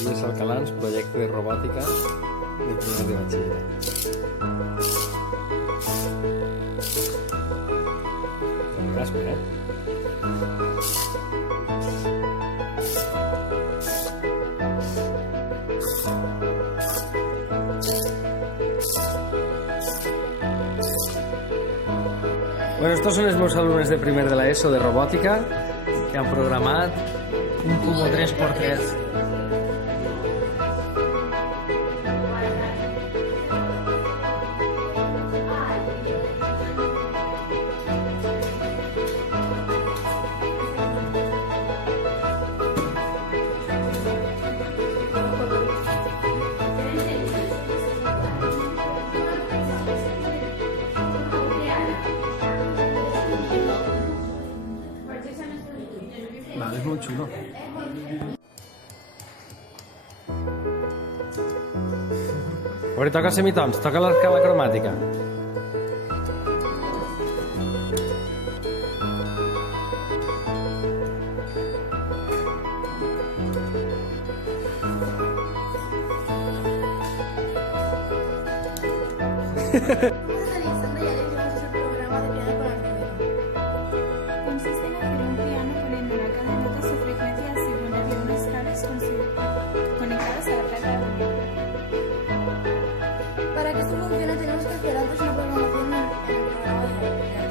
Illes Alcalans, projecte de robòtica de primer de batxillerat. Casper, Bueno, estos son els meus alumnes de primer de la ESO de robòtica que han programat un cubo 3x3. Vale, és molt xulo. A veure, toca semitons, toca l'escala cromàtica. Analizando ya decimos el programa de piano con Arduino. Consiste en hacer un piano poniendo una cada nota su frecuencia así ponerle unos cables conectados a la placa de Arduino. Para que esto funcione tenemos que hacer antes una programación en el programa de Arduino.